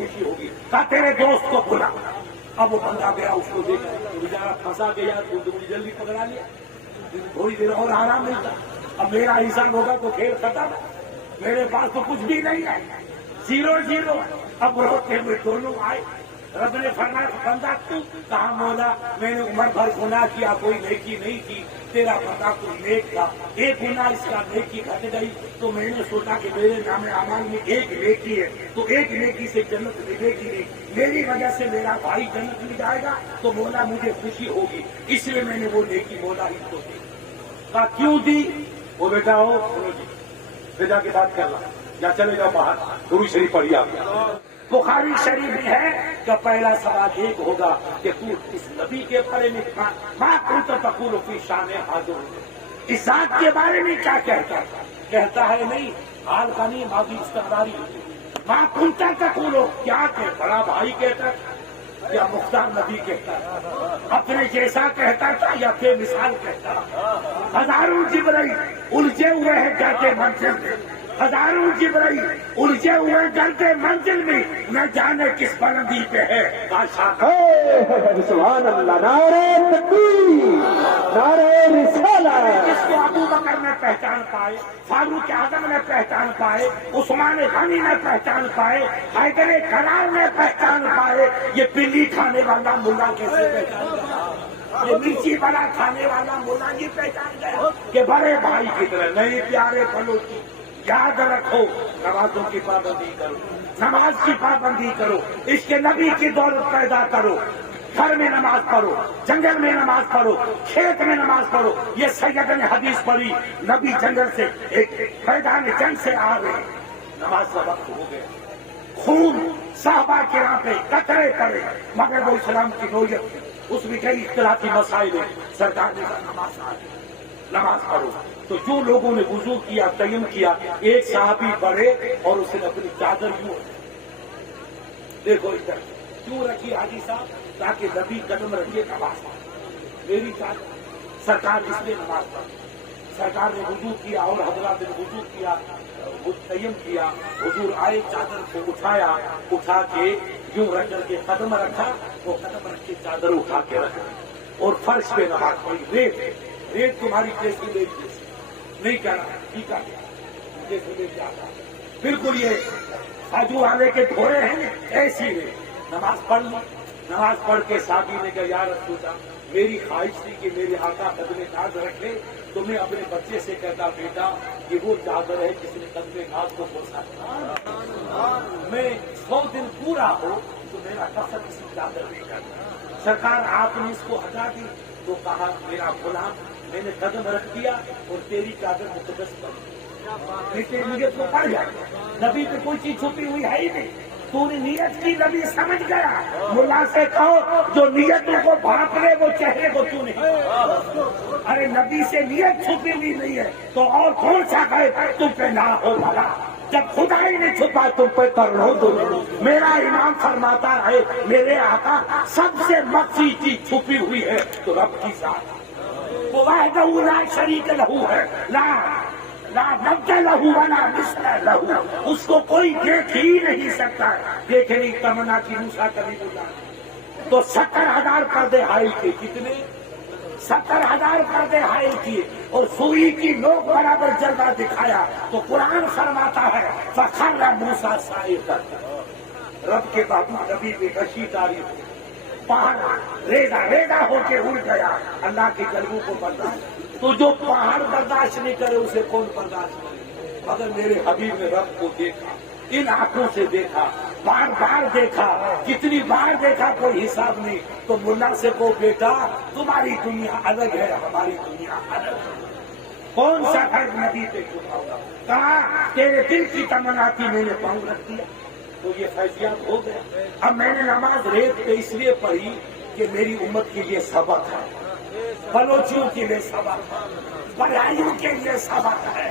خوشی ہوگی. کہا تیرے دوست کو بلا. اب وہ بندہ گیا, اس کو دیکھا بیچارہ پھنسا گیا, تو مجھے جلدی پکڑا لیا, تھوڑی دیر اور آرام ملتا. اب میرا انسان ہوگا تو کھیل ختم, میرے پاس تو کچھ بھی نہیں ہے, 0-0. اب روتے ہوئے دونوں آئے. رب نے فرمایا بندہ تو کہا مولا میں نے عمر بھر گناہ کیا, کوئی نیکی نہیں کی, تیرا بندہ کوئی نیک تھا, ایک گناہ اس کا نیکی گھٹ گئی, تو میں نے سوچا کہ میرے نام اعمال میں ایک نیکی ہے, تو ایک نیکی سے جنت ملے گی نہیں, میری وجہ سے میرا بھائی جنت میں جائے گا تو مولا مجھے خوشی ہوگی, اس لیے میں نے وہ نیکی مولا ہی کو دی. کہا کیوں دی؟ وہ بیٹا ہو سنو جی, بیٹا کے بات کر رہا, یا چلے جاؤ باہر, درود شریف پڑھیے آپ. بخاری شریف میں ہے کہ پہلا سوال ایک ہوگا کہ تو اس نبی کے بارے میں ماں کنت تقول فی شان حاضر, اس ذات کے بارے میں کیا کہتا ہے نہیں, حال کا نہیں, ماضی استقراری. ماں کنت تقول, کیا کہ بڑا بھائی کہتا یا مختار نبی کہتا, اپنے جیسا کہتا تھا یا بے مثال کہتا. ہزاروں جبرائیل الجھے ہوئے ہیں جاتے منزل میں, ہزاروں جبرائیل الجھے ہوئے جلتے منزل میں, نہ جانے کس بلندی پہ ہے بادشاہ. سبحان اللہ, نعرہ تکبیر, نعرہ رسالت. جس کو ابو بکر نے پہچان پائے, فاروق اعظم نے پہچان پائے, عثمان غنی نے پہچان پائے, حیدر کرار نے پہچان پائے, یہ پلی کھانے والا ملا کیسے پہچان گیا؟ یہ مرچی بڑا کھانے والا ملا یہ پہچان گیا کہ بڑے بھائی کی طرح نئے پیارے پھلوں کی. یاد رکھو, نمازوں کی پابندی کرو, نماز کی پابندی کرو, اس کے نبی کی دولت پیدا کرو, گھر میں نماز پڑھو, جنگل میں نماز پڑھو, کھیت میں نماز پڑھو. یہ سید نے حدیث پڑھی, نبی جنگل سے ایک میدان جنگ سے آ گئے, نماز کا وقت ہو گیا, خون صحابہ کرام پہ قطرے پڑے, مگر وہ اسلام کی نوعیت تھی, اس میں کئی اختلافی مسائل ہیں. سرکار نے نماز آ گئی, نماز پڑھو. تو جو لوگوں نے وضو کیا, تیمم کیا, ایک صحابی بڑھے اور اس نے اپنی چادر یوں دیکھو ادھر کیوں رکھی حاجی صاحب, تاکہ نبی قدم رکھیے نماز پڑھ, میری چادر. سرکار اس لیے نماز پڑھی, سرکار نے وضو کیا اور حضرات نے وضو کیا, تیمم کیا, حضور آئے, چادر کو اٹھایا, اٹھا کے یوں رکھ کر کے قدم رکھا, وہ قدم رکھ کے چادر اٹھا کے رکھا اور فرش پہ نماز پڑھی. ریت تمہاری کیسی ریت جیسی نہیں کرنا, ٹھیک ہے جیسے لے کے آتا, بالکل یہ خاجو والے کے دھوڑے ہیں ایسی ریت. نماز پڑھ لی, نماز پڑھ کے صحابی نے کہا یا رسول اللہ, میری خواہش تھی کہ میرے آقا قدم ناز رکھے, تو میں اپنے بچے سے کہتا بیٹا یہ وہ چادر ہے جس نے قدم ناز کو پوچھا, میں 100 دن پورا ہو تو میرا قصد کسی چادر نہیں کرتا. سرکار آپ نے اس کو ہٹا دی, تو کہا میرا غلام میں نے قدم رکھ دیا اور تیری چادر مقدس پڑ گئی, تیری نیت کو پڑ جائے. نبی پہ کوئی چیز چھپی ہوئی ہے ہی نہیں, تو نے نیت کی, نبی سمجھ گیا. ملا سے کہو جو نیتوں کو بھانپ لے وہ چہرے کو کیوں نہیں. ارے نبی سے نیت چھپی ہوئی نہیں ہے تو اور کون سا کہے تم پہ نہ ہو بھلا, جب خدا ہی نے چھپا تم پہ کر لو دو. میرا امام فرماتا ہے میرے آقا سب سے مخفی چیز چھپی ہوئی ہے تو رب کی ذات, وہ وحدہ لا شریک لہو ہے, لا نبد لہو ولا مثل لہو, اس کو کوئی دیکھ ہی نہیں سکتا. دیکھنے تمنا کی موسیٰ کلیم اللہ تو 70,000 پردے حائل کیے, کتنے 70,000 پردے حائل کیے, اور سوئی کی نوک برابر جلوہ دکھایا. تو قرآن فرماتا ہے فخر موسیٰ صاعقا, رب کے بابو نبی پہ غشی تعریف, پہاڑ ریزا ہو کے اڑ گیا اللہ کے جلووں کو برداشت. تو جو پہاڑ برداشت نہیں کرے اسے کون برداشت کرے؟ مگر میرے حبیب نے رب کو دیکھا, ان آنکھوں سے دیکھا, بار بار دیکھا, کتنی بار دیکھا کوئی حساب نہیں. تو ملا سے کو بیٹا تمہاری دنیا الگ ہے, ہماری دنیا الگ ہے, کون سا فرق نبی پہ چھپا ہوگا. کہا تیرے دل کی تمنا تھی, میں نے پاؤں رکھ دیا تو یہ فیضیات ہو گیا. اب میں نے نماز ریت پہ اس لیے پڑھی کہ میری امت کے لیے سبق ہے, بلوچیوں کے لیے سبق ہے, بڑھائیوں کے لیے سبق ہے,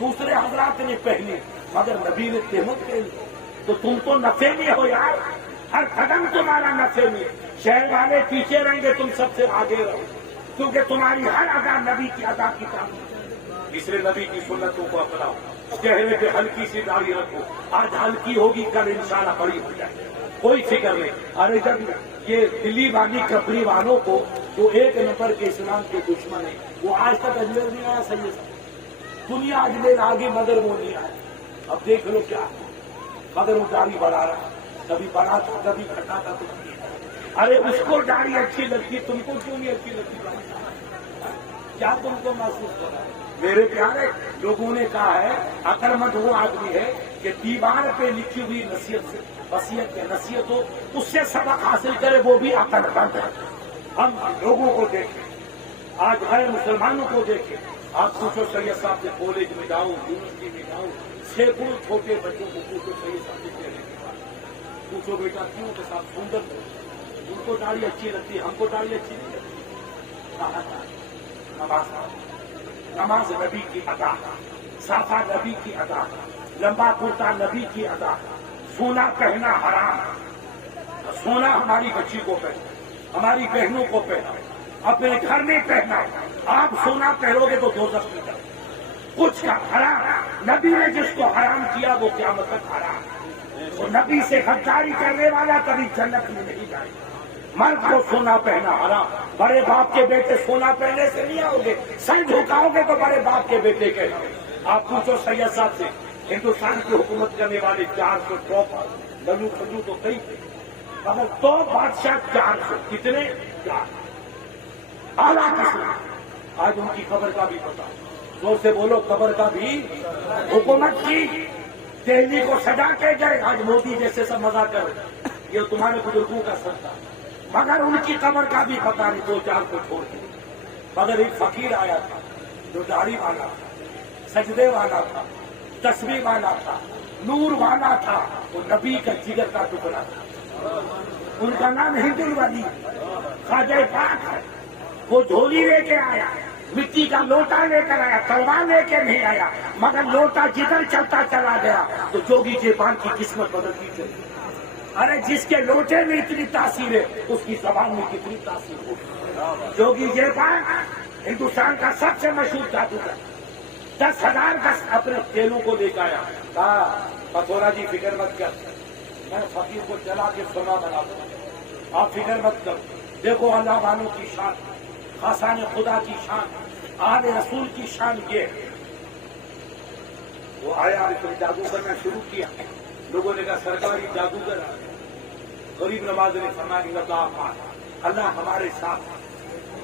دوسرے حضرات نے پہنی مگر نبی نے تہمت پہنی. تو تم تو نفے میں ہو یار, ہر قدم تمہارا نفے میں. شہر والے پیچھے رہیں گے, تم سب سے آگے رہو, کیونکہ تمہاری ہر ادا نبی کی ادا کی تعلیم. اس لیے نبی کی سنتوں کو اپناؤ. چہرے پہ ہلکی سی داڑھی رکھو, آج ہلکی ہوگی کل انشاءاللہ بڑی ہو جائے, کوئی فکر نہیں. ارے جب یہ دلی والی کپڑی والوں کو جو ایک نمبر کے اسلام کے دشمن ہیں, وہ آج تک اجمیر نہیں آیا. صحیح ہے, دنیا اجمیر آگے مگر وہ نہیں آیا. اب دیکھ لو کیا, مگر وہ داڑھی بڑھا رہا, کبھی بڑا تھا کبھی گھٹا تھا. ارے اس کو داڑھی اچھی لگتی, تم کو کیوں نہیں اچھی لگتی؟ کیا تم کو محسوس ہو رہا ہے؟ میرے پیارے لوگوں نے کہا ہے عقلمند وہ آدمی ہے کہ دیوار پہ لکھی ہوئی نصیحت سے نصیحت ہو, اس سے سبق حاصل کرے, وہ بھی عقل مند ہے. ہم لوگوں کو دیکھیں, آج غیر مسلمانوں کو دیکھیں. آپ پوچھو سید صاحب سے کالج میں جاؤ, یونیورسٹی میں جاؤ, سینکڑوں چھوٹے بچوں کو پوچھو سید صاحب سے چہرے کے بعد پوچھو بیٹا کیوں کے ساتھ سندر ہو, ان کو داڑھی اچھی لگتی ہے, ہم کو داڑھی اچھی نہیں لگتی. کہا نماز نبی کی ادا, صافہ نبی کی ادا, لمبا کرتا نبی کی ادا, سونا پہنا حرام. سونا ہماری بچی کو پہنا, ہماری بہنوں کو پہنا, اپنے گھر میں پہنا. آپ سونا پہنو گے تو دوزخ میں جاؤ. کچھ کا حرام, نبی نے جس کو حرام کیا وہ قیامت تک حرام. تو نبی سے غداری کرنے والا کبھی جنت میں نہیں جائے گا. مرد کو سونا پہنا حرام. بڑے باپ کے بیٹے سونا پہننے سے نہیں آؤ گے, سر جھکاؤ گے تو بڑے باپ کے بیٹے کہنا. آپ پوچھو سید صاحب سے, ہندوستان کی حکومت کرنے والے 400 ٹاپ للو کھجو تو کئی تھے, مگر تو بادشاہ 400 کتنے 4 اعلیٰ قسم. آج ان کی خبر کا بھی پتا, زور سے بولو, خبر کا بھی حکومت کی. دہلی کو سجا کے گئے, آج مودی جیسے سب مزہ کر, یہ تمہارے بزرگوں کا سر تھا, مگر ان کی قبر کا بھی پتا نہیں. 2-4 کو چھوڑ کے, مگر ایک فقیر آیا تھا جو داڑھی والا تھا, سجدے والا تھا, تسبیح والا تھا, نور والا تھا. وہ نبی کا جگر کا ٹکڑا تھا. ان کا نام ہند الولی خواجہ پاک ہے. وہ جھولی لے کے آیا, مٹی کا لوٹا لے کر آیا, تلوار لے کے نہیں آیا, مگر لوٹا جدھر چلتا چلا گیا تو جوگی جیپان کی قسمت بدلتی چلی. ارے جس کے لوٹے میں اتنی تاثیر ہے, اس کی زبان میں کتنی تاثیر ہوگی. جوگی جیپان ہندوستان کا سب سے مشہور جادوگر, 10,000 کا اپنے تیلوں کو لے کے آیا. کہا پتھورا جی فکر مت کر, میں فقیر کو چلا کے سونا بنا دوں, آپ فکر مت کر. دیکھو اللہ والوں کی شان, خاصان خدا کی شان, آل رسول کی شان یہ ہے. وہ آیا, جادو کرنا شروع کیا. لوگوں نے کہا سرکاری جادوگر. غریب نواز نے فرمایا اللہ ہمارے ساتھ.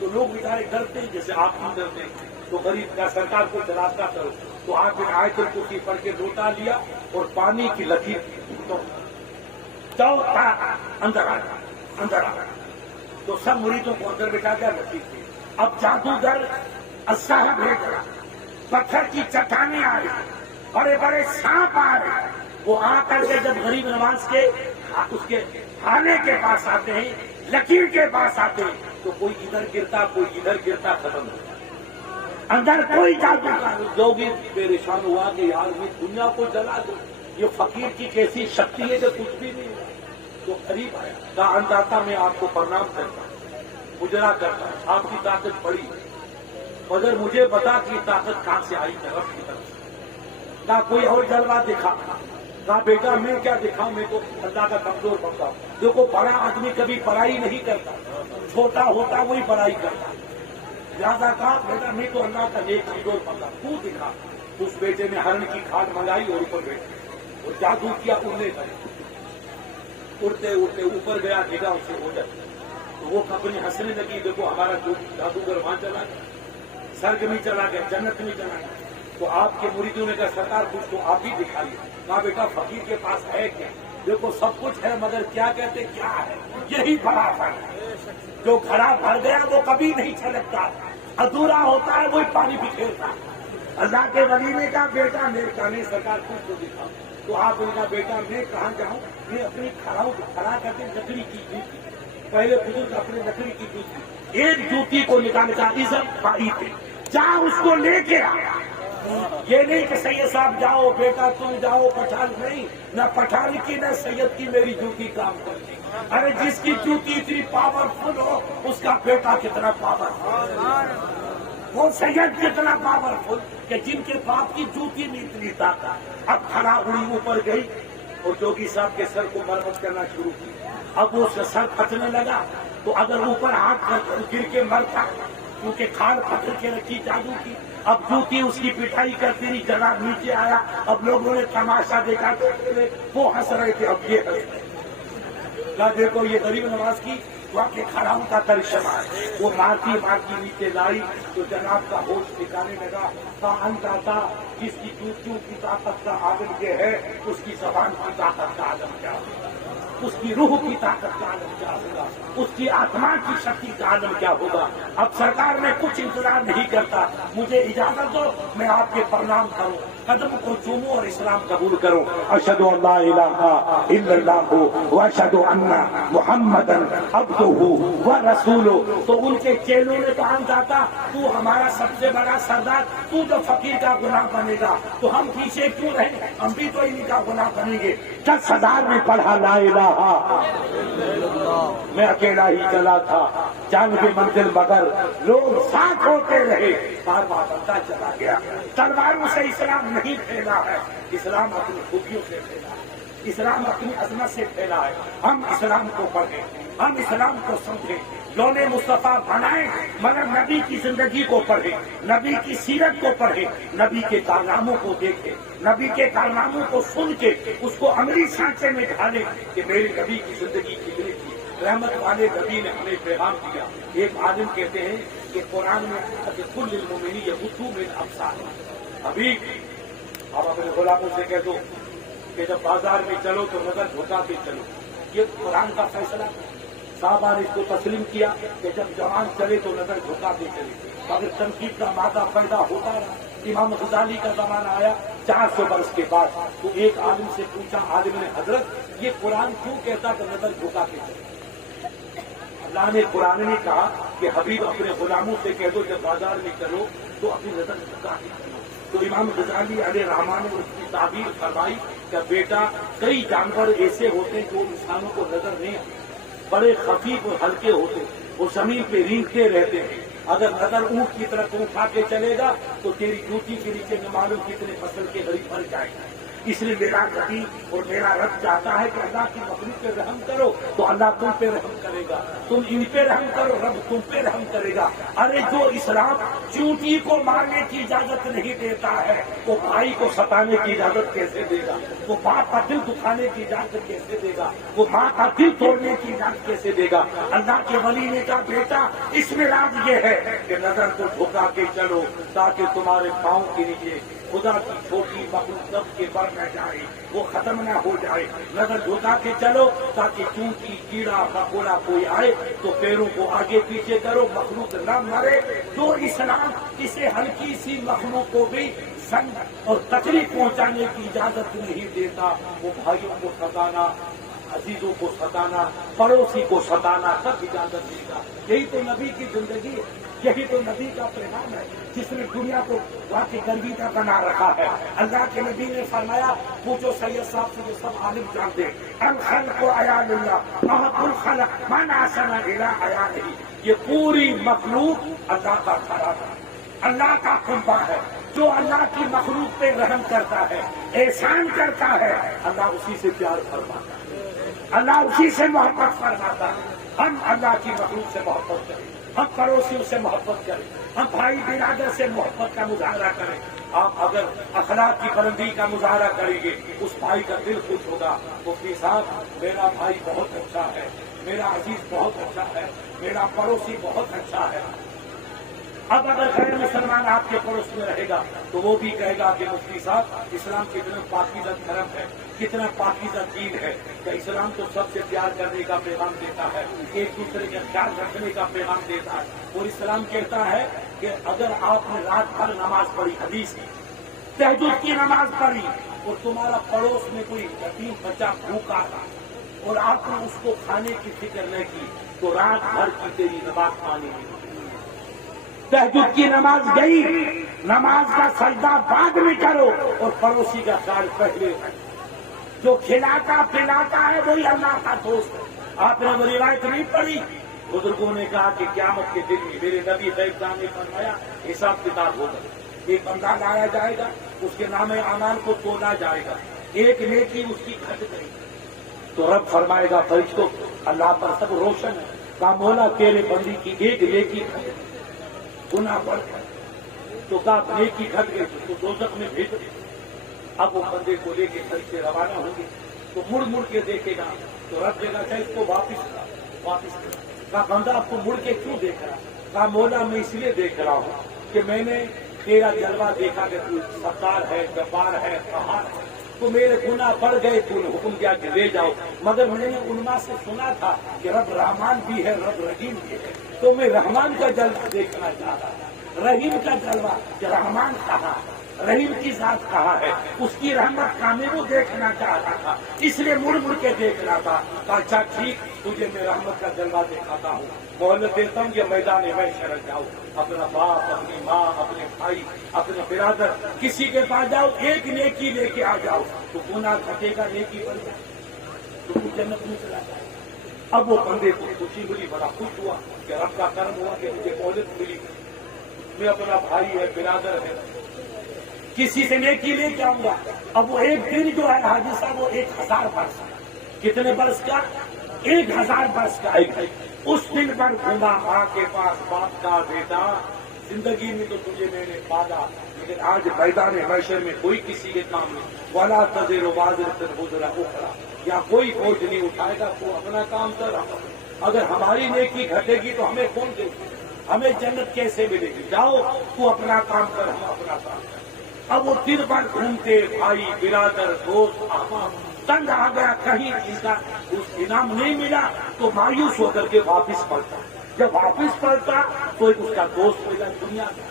تو لوگ بیچارے ڈرتے ہیں جیسے آپ بھی ڈرتے ہیں. تو غریب کا سرکار کو چلاتا کرو. تو آپ نے آیت الکرسی پڑھ کے لوٹا لیا اور پانی کی لکیر تو اندر آیا. تو سب مریدوں کو اندر بٹھا دیا لکیر تھی. اب جادوگر صاحب لے کر پتھر کی چٹانیں آ رہی, بڑے بڑے سانپ آ رہے. وہ آ کر کے جب غریب نواز کے اس کے خانے کے پاس آتے ہیں, لکیر کے پاس آتے ہیں, تو کوئی ادھر گرتا کوئی ادھر گرتا, ختم ہو جاتا. اندر کوئی جادوگر. جو بھی پریشان ہوا کہ یار میں دنیا کو جلا دوں, یہ فقیر کی کیسی شکتی ہے کہ کچھ بھی نہیں ہے. تو قریب آیا, کہا انداتا میں آپ کو پرنام کرتا ہوں, مجرا کرتا ہوں, آپ کی طاقت بڑی, مگر مجھے بتا کہ طاقت کہاں سے آئی, طرف کی طرف سے. نہ کوئی اور جلوہ دکھا. کہا بیٹا میں کیا دکھاؤں, میں تو اللہ کا کمزور بنتا ہوں. دیکھو بڑا آدمی کبھی بڑائی نہیں کرتا, چھوٹا ہوتا وہی بڑائی کرتا. لہٰذا کہا بیٹا میں تو اللہ کا نیک کمزور بنتا, تو دکھا. اس بیٹے نے ہرن کی کھال منگائی اور اوپر بیٹھے, اور جادو کیا, اڑنے لگے. اڑتے اڑتے اوپر گیا, نگاہ اسے ہو جاتی. تو وہ اپنی ہنسنے لگی, دیکھو ہمارا جادوگر وہاں چلا گیا, سرگ میں چلا گیا, جنت میں چلا گیا. تو آپ کے مریدوں نے کہا سرکار کچھ تو آپ ہی دکھائیے. کہا بیٹا فقیر کے پاس ہے کیا, دیکھو سب کچھ ہے مگر کیا کہتے کیا ہے, یہی بڑا فرق. جو گھڑا بھر گیا وہ کبھی نہیں چھلکتا, ادھورا ہوتا ہے وہی پانی بکھیرتا. اللہ کے ولی نے کہا بیٹا میرے کہنے سرکار کچھ تو دکھاؤ. تو آپ نے کہا بیٹا میں کہاں جاؤں, میں اپنی کھڑا کرتے لکڑی کی جوتی. پہلے بزرگ اپنے لکڑی کی جوتی, ایک جوتی کو نکالنے کا عزت بھائی پہ جا اس کو لے کے آیا. یہ نہیں کہ سید صاحب جاؤ بیٹا تم جاؤ پٹھان نہیں، نہ پٹھان کی نہ سید کی میری جوتی کام کرتی. ارے جس کی جوتی اتنی پاورفل ہو اس کا بیٹا کتنا پاورفل، وہ سید کتنا پاورفل کہ جن کے باپ کی جوتی نہیں اتنی طاقت. اب کھڑا اڑی اوپر گئی اور جوگی صاحب کے سر کو مرمت کرنا شروع کی. اب وہ سر پھٹنے لگا تو اگر اوپر ہاتھ گر کے مرتا کیونکہ کھال پتھر کے رکھی جادو کی. اب جوتی اس کی پٹائی کرتی رہی، جناب نیچے آیا. اب لوگوں نے تماشا دیکھا وہ ہنس رہے تھے، اب یہ ہنس رہے. دیکھو یہ غریب نواز کی واقع خرام کا ترجمہ ہے. وہ مارتی نیچے لائی تو جناب کا ہوش ٹھکانے لگا. اندازہ جس کی جوتیوں کی طاقت کا عالم یہ ہے اس کی زبان کی طاقت کا عالم کیا ہوگا، اس کی روح کی طاقت کا عالم کیا ہوگا، اس کی آتما کی شکتی کا عالم کیا ہوگا. اب سرکار میں کچھ انتظار نہیں کرتا، مجھے اجازت دو میں آپ کے پرنام کروں، قدم کو چوموں اور اسلام قبول کروں. اشہد ان لا الہ الا اللہ واشہد ان محمدا عبدہ ورسولہ. تو ان کے چیلوں نے کہا داتا تو ہمارا سب سے بڑا سردار، تو جو فقیر کا غلام بنے گا تو ہم پیچھے کیوں رہیں، ہم بھی تو انہیں کا غلام بنیں گے. 10,000 نے پڑھا لا الہ، میں اکیلا ہی چلا تھا جانب منزل مگر لوگ ساتھ ہوتے رہے. بار بار بنتا چلا گیا. تلواروں سے اسلام نہیں پھیلا ہے، اسلام اپنی خوبیوں سے پھیلا ہے، اسلام اپنی عظمت سے پھیلا ہے. ہم اسلام کو پڑھیں، ہم اسلام کو سمجھیں، لون مصطفیٰ بنائیں، مگر نبی کی زندگی کو پڑھیں، نبی کی سیرت کو پڑھیں، نبی کے کارناموں کو دیکھیں، نبی کے کارناموں کو سن کے اس کو عملی سانچے میں ڈھالیں کہ میری نبی کی زندگی کتنی تھی. رحمت والے نبی نے ہمیں پیغام دیا. ایک عالم کہتے ہیں کہ قرآن میں کل للمؤمنین یغضوا من ابصارہم. ابھی آپ اپنے غلاموں سے کہہ دو کہ جب بازار میں چلو تو نظر جھکا کے چلو. یہ قرآن کا فیصلہ. صحابہ نے اس کو تسلیم کیا کہ جب جوان چلے تو نظر جھکا کے چلے. اگر تنقید کا مادہ پیدا ہوتا رہا. امام غزالی کا زمانہ آیا 400 برس کے بعد تو ایک عالم سے پوچھا، عالم نے حضرت یہ قرآن کیوں کہتا کہ نظر جھکا کے چلے؟ اللہ نے قرآن نے کہا کہ حبیب اپنے غلاموں سے کہہ دو جب بازار میں چلو تو اپنی نظر جھکا کے چلو. تو امام غزالی علیہ رحمان نے اس کی تعبیر فرمائی کہ بیٹا کئی جانور ایسے ہوتے ہیں جو انسانوں کو نظر نہیں آتے، بڑے خفیف اور ہلکے ہوتے، وہ زمین پہ رینگتے رہتے ہیں. اگر نظر اونٹ کی طرف اٹھا کے چلے گا تو تیری جوتی کے نیچے نہ معلوم کتنے فصل کے غریب بھر جائے گا. اس لیے میرا نبی اور میرا رب چاہتا ہے کہ اللہ کی مخلوق پہ رحم کرو تو اللہ تم پہ رحم کرے گا، تم ان پہ رحم کرو رب تم پہ رحم کرے گا. ارے جو اسلام چونٹی کو مارنے کی اجازت نہیں دیتا ہے وہ بھائی کو ستانے کی اجازت کیسے دے گا؟ وہ باپ کا دل دکھانے کی اجازت کیسے دے گا؟ وہ ماں کا دل توڑنے کی اجازت کیسے دے گا؟ اللہ کے ولی نے کہا بیٹا اس میں راز یہ ہے کہ نظر کو جھکا کے چلو تاکہ تمہارے پاؤں کے نیچے خدا کی چھوٹی مخلوق دب کے بڑھ نہ جائے، وہ ختم نہ ہو جائے. نظر جھکا کے چلو تاکہ چونٹی کیڑا مکوڑا کوئی آئے تو پیروں کو آگے پیچھے کرو، مخلوق نہ مرے. جو اسلام کسی ہلکی سی مخلوق کو بھی سنگ اور تکلیف پہنچانے کی اجازت نہیں دیتا، وہ بھائیوں کو ستانا، عزیزوں کو ستانا، پڑوسی کو ستانا سب اجازت دے گا. یہی تو نبی کی زندگی ہے، یہی تو نبی کا پیغام ہے جس نے دنیا کو واقعی گندگی کا بنا رکھا ہے. اللہ کے نبی نے فرمایا پوچھو سید صاحب سے جو سب عالم جانتے الخلق عیال اللہ محب الخلق من احسن الی عیالہ. یہ پوری مخلوق اللہ کا خراب ہے، اللہ کا کنبہ ہے. جو اللہ کی مخلوق پہ رحم کرتا ہے، احسان کرتا ہے، اللہ اسی سے پیار فرماتا ہے، اللہ اسی سے محبت فرماتا ہے. ہم اللہ کی مخلوق سے محبت کریں، ہم پڑوسیوں سے محبت کریں، ہم بھائی برادر سے محبت کا مظاہرہ کریں. آپ اگر اخلاق کی بلندی کا مظاہرہ کریں گے اس بھائی کا دل خوش ہوگا. مفتی صاحب میرا بھائی بہت اچھا ہے، میرا عزیز بہت اچھا ہے، میرا پڑوسی بہت اچھا ہے. اب اگر غیر مسلمان آپ کے پڑوس میں رہے گا تو وہ بھی کہے گا کہ مفتی صاحب اسلام کتنا پاکیزہ دھرم ہے، کتنا پاکیزہ دین ہے کہ اسلام تو سب سے پیار کرنے کا پیغام دیتا ہے، ایک دوسرے کا خیال رکھنے کا پیغام دیتا ہے. اور اسلام کہتا ہے کہ اگر آپ نے رات بھر نماز پڑھی، حدیث کی تہجد کی نماز پڑھی اور تمہارا پڑوس میں کوئی یتیم بچہ بھوکا تھا اور آپ نے اس کو کھانے کی فکر نہ کی تو رات بھر کی تیری نماز پانی نہیں. تہجد کی نماز گئی نماز کا سجدہ بعد میں کرو اور پڑوسی کا خیال پہلے کرو. جو کھلاتا پلاتا ہے وہی اللہ کا دوست ہے. آپ نے وہ روایت نہیں پڑھی؟ بزرگوں نے کہا کہ قیامت کے دن میں میرے نبی صاحب نے فرمایا حساب کتاب ہوگا. ایک بندہ لایا جائے گا, اس کے نام اعمال کو تولا جائے گا, ایک نیکی اس کی گھٹ گئی تو رب فرمائے گا فرشتوں اللہ پر سب روشن ہے, کہا مولا تیرے بندی کی ایک نیکی گھٹ گئی, گناہ بڑھ گیا. تو کہا نیکی گھٹ گئی تو دوزخ میں بھیج دے. اب وہ بندے کو لے کے فرشتے روانہ ہوں گے تو مڑ مڑ کے دیکھے گا تو رب دے گا چاہے اس کو واپس کرا. کہا بندہ آپ کو مڑ کے کیوں دیکھ رہا؟ کہا مولا میں اس لیے دیکھ رہا ہوں کہ میں نے تیرا جلوہ دیکھا کہ تو ستار ہے, جبار ہے, قہار ہے, تو میرے گناہ بڑھ گئے, تو نے حکم دیا کہ لے جاؤ. مگر میں نے علماء سے سنا تھا کہ رب رحمان بھی ہے, رب رحیم بھی ہے, تو میں رحمان کا جلوہ دیکھنا چاہتا تھا. رحیم کا جلوہ کہ رحمان کہاں, رحیم کی ذات کہاں ہے, اس کی رحمت کا میں وہ دیکھنا چاہتا تھا, اس لیے مڑ مڑ کے دیکھ رہا تھا. اچھا ٹھیک, تجھے میں رحمت کا جلوہ دکھاتا ہوں, مہلت دیتا ہوں کہ میدان میں شرط جاؤ, اپنا باپ, اپنی ماں, اپنے بھائی, اپنے برادر, کسی کے پاس جاؤ, ایک نیکی لے کے آ جاؤ تو گناہ گھٹے گا, نیکی بن جائے تو تو جنت میں چلا جائے. اب وہ بندے کو خوشی ملی, بڑا خوش ہوا کہ رب کا کرم ہوا کہ مجھے مہلت ملی, میں اپنا بھائی ہے, برادر ہے, کسی سے نیکی لے کے آؤں گا. اب وہ ایک دن جو ہے حاجی صاحب وہ 1000 برس کا, کتنے برس کا؟ 1000 برس کا. اس دن پر گھوما ماں کے پاس, باپ کا بیٹا زندگی میں تو تجھے میں نے پالا, لیکن آج میدان محشر میں کوئی کسی کے کام نہیں. ولا تزر وازرۃ وزر اخرى, یا کوئی بوجھ نہیں اٹھائے گا, تو اپنا کام کر. اگر ہماری نیکی گھٹے گی تو ہمیں کون دے گی, ہمیں جنت کیسے ملے گی؟ جاؤ تو اپنا کام کر, ہم اپنا کام کر. اب وہ دن بھر گھومتے, بھائی, برادر, دوست, احباب, تنگ آ گیا, کہیں ان کا اس انعام نہیں ملا تو مایوس ہو کر کے واپس پلٹا. جب واپس پلٹا تو ایک اس کا دوست ملا دنیا کا,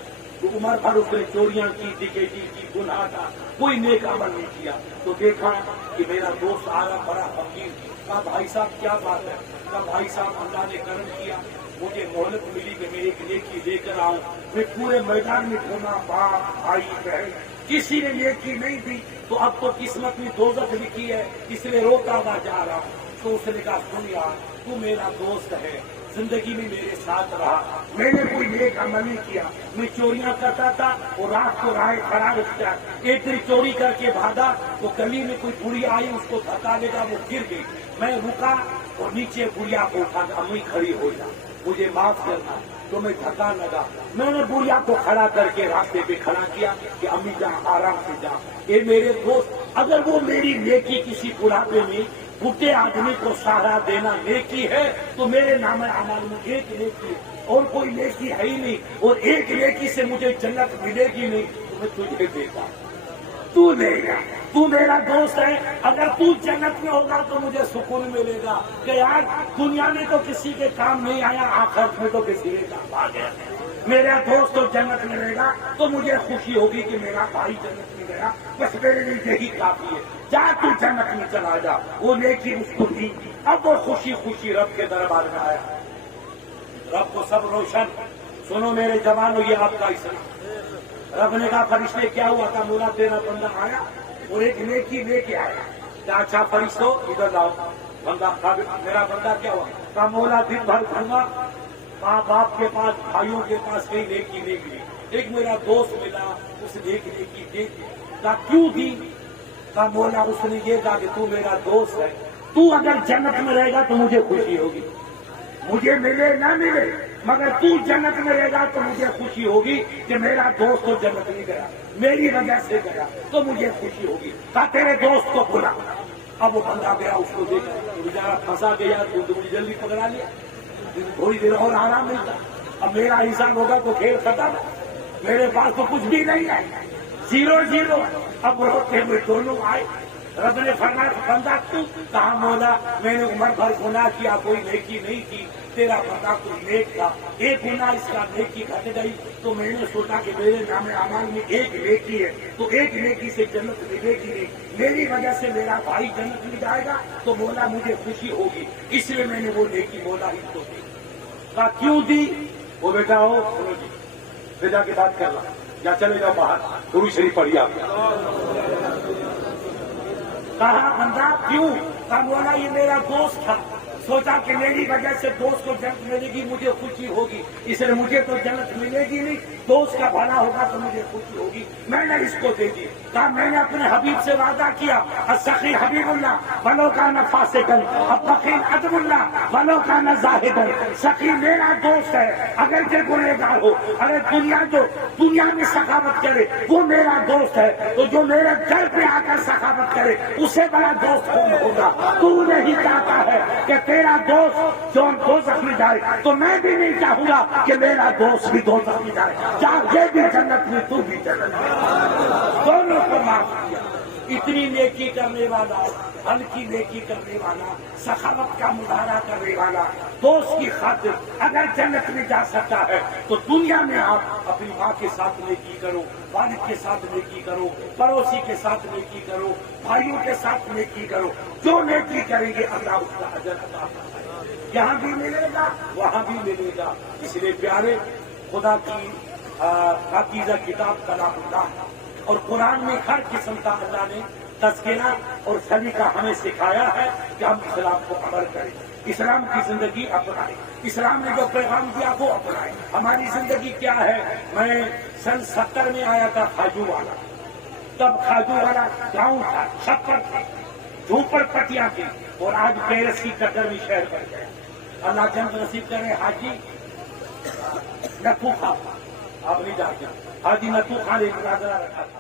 تو عمر بھر اس نے چوریاں کی, ڈکیتی کی, گناہ کا, کوئی نیک عمل نہیں کیا. تو دیکھا کہ میرا دوست آ رہا, بڑا فقیر. کہا بھائی صاحب کیا بات ہے؟ کہا بھائی صاحب اللہ نے کرم کیا, مجھے مہلت ملی کہ میں ایک نیکی لے کر آؤں. میں پورے میدان میں گھوما, باپ, بھائی, بہن, کسی نے نیکی نہیں دی, تو اب تو قسمت میں دوزخ لکھی ہے, اس لیے روتا ہوا جا رہا ہوں. تو اس نے کہا سن یار, تو میرا دوست ہے, زندگی میں میرے ساتھ رہا, میں نے کوئی نیک عمل نہیں کیا, میں چوریاں کرتا تھا اور رات کو راہ کھڑا رکھتا. ایک دن چوری کر کے بھاگا تو گلی میں کوئی بڑھی آئی, اس کو دھکا لے گا, وہ گر گئی. میں رکا اور نیچے بڑھیا کو اٹھا کے امی کھڑی ہو جا, مجھے معاف کرنا. تو میں دھکا لگا, میں نے بڑھیا کو کھڑا کر کے راستے پہ کھڑا کیا کہ امی جا, آرام سے جا. اے میرے دوست, اگر وہ میری نیکی کسی بڑھاپے میں بڈھے آدمی کو سہارا دینا نیکی ہے تو میرے نام اعمال میں ایک نیکی ہے, اور کوئی نیکی ہے ہی نہیں, اور ایک نیکی سے مجھے جنت ملے گی نہیں, تو میں تجھے دیتا, تو لے گا. تو میرا دوست ہے, اگر تو جنت میں ہوگا تو مجھے سکون ملے گا کہ یار دنیا میں تو کسی کے کام نہیں آیا, آخرت میں تو کسی کے کام آ گیا. میرا دوست تو جنت میں رہے گا تو مجھے خوشی ہوگی کہ میرا بھائی جنت میں گیا, بس میرے لیے یہی کافی ہے. جا تو جنت میں چلا جا. وہ نیکی اس کو دی. اب وہ خوشی خوشی رب کے دربار میں آیا. رب کو سب روشن. سنو میرے جوانوں, یہ آپ کا اسلام. رب نے کہا فرشتے کیا ہوا تھا؟ مولا تیرا بندہ آیا اور ایک نیکی لے کے آیا. کیا اچھا فرشتوں ادھر لاؤ, بندہ میرا بندہ کیا ہوا؟ کہا مولا دن بھر گھوما, ماں باپ کے پاس, بھائیوں کے پاس, کہیں نیکی نہیں ملی, ایک میرا دوست ملا, اس نے ایک نیکی دے دی. کہا کیوں دی؟ کہا مولا اس نے یہ کہا کہ تو میرا دوست ہے, تو اگر جنت میں رہے گا تو مجھے خوشی ہوگی, مجھے ملے نہ ملے, مگر تو جنت میں رہے گا تو مجھے خوشی ہوگی کہ میرا دوست تو جنت نہیں گیا, میری وجہ سے گیا, تو مجھے خوشی ہوگی. کہا تیرے دوست کو بلا. اب وہ بندہ گیا, اس کو دیکھا, بیچارہ پھنسا گیا, تو مجھے جلدی پکڑا لیا, تھوڑی دیر اور آرام ملتا. اب میرا انسان ہوگا تو کھیل ختم, میرے پاس تو کچھ بھی نہیں ہے, 0-0. اب روتے ہوئے دونوں آئے. رب نے فرمایا بندہ تو, کہا مولا میں نے عمر بھر گناہ کیا, کوئی نیکی نہیں کی, تیرا بندہ کوئی نیک تھا, ایک گناہ اس کا نیکی گھٹ گئی, تو میں نے سوچا کہ میرے نام اعمال میں ایک نیکی ہے, تو ایک نیکی سے جنت ملے گی نہیں, میری وجہ سے میرا بھائی جنت میں جائے گا تو مولا مجھے خوشی ہوگی, اس لیے میں نے وہ نیکی مولا ہی کو دی. کہا کیوں دی؟ وہ بیٹا ہو, سنو جی, بیٹا کی بات کر رہا, یا چلے جاؤ باہر درود شریف پڑھیے آپ. کہا بندہ کیوں؟ کہا مولا یہ میرا دوست تھا، سوچا کہ میری وجہ سے دوست کو جنت ملے گی، مجھے خوشی ہوگی، اس لیے مجھے تو جنت ملے گی نہیں، دوست کا بھلا ہوگا تو مجھے خوشی ہوگی، میں نے اس کو دے دی. کہا میں نے اپنے حبیب سے وعدہ کیا، السخی حبیب اللہ ولو کان فاسقا، البخیل عدو اللہ ولو کان زاہدا. سخی میرا دوست ہے اگرچہ گنہگار ہو. ارے دنیا میں سخاوت کرے وہ میرا دوست ہے، تو جو میرے گھر پہ آ کر سخاوت کرے اسے بڑا دوست کون ہوگا؟ تو نہیں چاہتا ہے کہ تیرا دوست جو دوزخ میں جائے، تو میں بھی نہیں چاہوں گا کہ میرا دوست بھی دوزخ میں جائے. چاہے یہ بھی جنت میں تو بھی جنت میں، دونوں کو معاف کیا. اتنی نیکی کرنے والا، ہلکی نیکی کرنے والا، سخاوت کا مظاہرہ کرنے والا، دوست کی خاطر اگر جنت میں جا سکتا ہے تو دنیا میں آپ اپنی ماں کے ساتھ نیکی کرو، والد کے ساتھ نیکی کرو، پڑوسی کے ساتھ نیکی کرو، بھائیوں کے ساتھ نیکی کرو. جو نیکی کریں گے اللہ اس کا اجر عطا فرمائے گا، یہاں بھی ملے گا وہاں بھی ملے گا. اس لیے پیارے، خدا کی پاکیزہ کتاب کلام اللہ اور قرآن میں ہر قسم کا اللہ نے تذکرہ اور سلیقہ ہمیں سکھایا ہے کہ ہم اسلام کو عمل کریں، اسلام کی زندگی اپنائیں، اسلام نے جو پیغام دیا وہ اپنائیں. ہماری زندگی کیا ہے؟ میں سن 70 میں آیا تھا کھاجو والا، تب کھاجو والا گاؤں تھا، چھپر تھے، جھوپڑ پٹیاں تھی، اور آج پیرس کی قدر میں شہر بن گئے. اللہ جنت نصیب کرے. حاجی نتو خان، آپ نہیں جانتے، حاجی نتو خان ایک مناظرہ رکھا تھا.